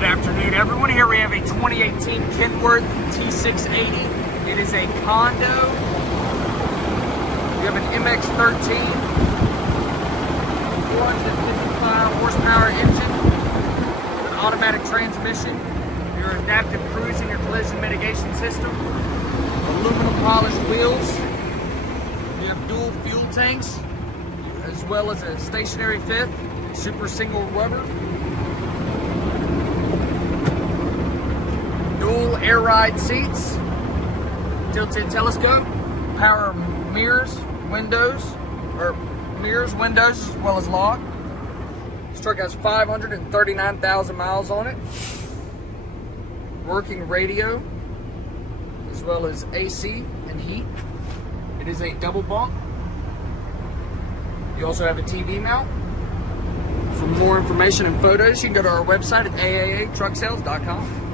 Good afternoon, everyone. Here we have a 2018 Kenworth T680. It is a condo. We have an MX-13, 455 horsepower engine, an automatic transmission, your adaptive cruise and your collision mitigation system, aluminum polished wheels. We have dual fuel tanks, as well as a stationary fifth, super single rubber. Dual air ride seats, tilted telescope, power mirrors, windows, as well as lock. This truck has 539,000 miles on it. Working radio, as well as AC and heat. It is a double bunk. You also have a TV mount. For more information and photos, you can go to our website at aaatrucksales.com.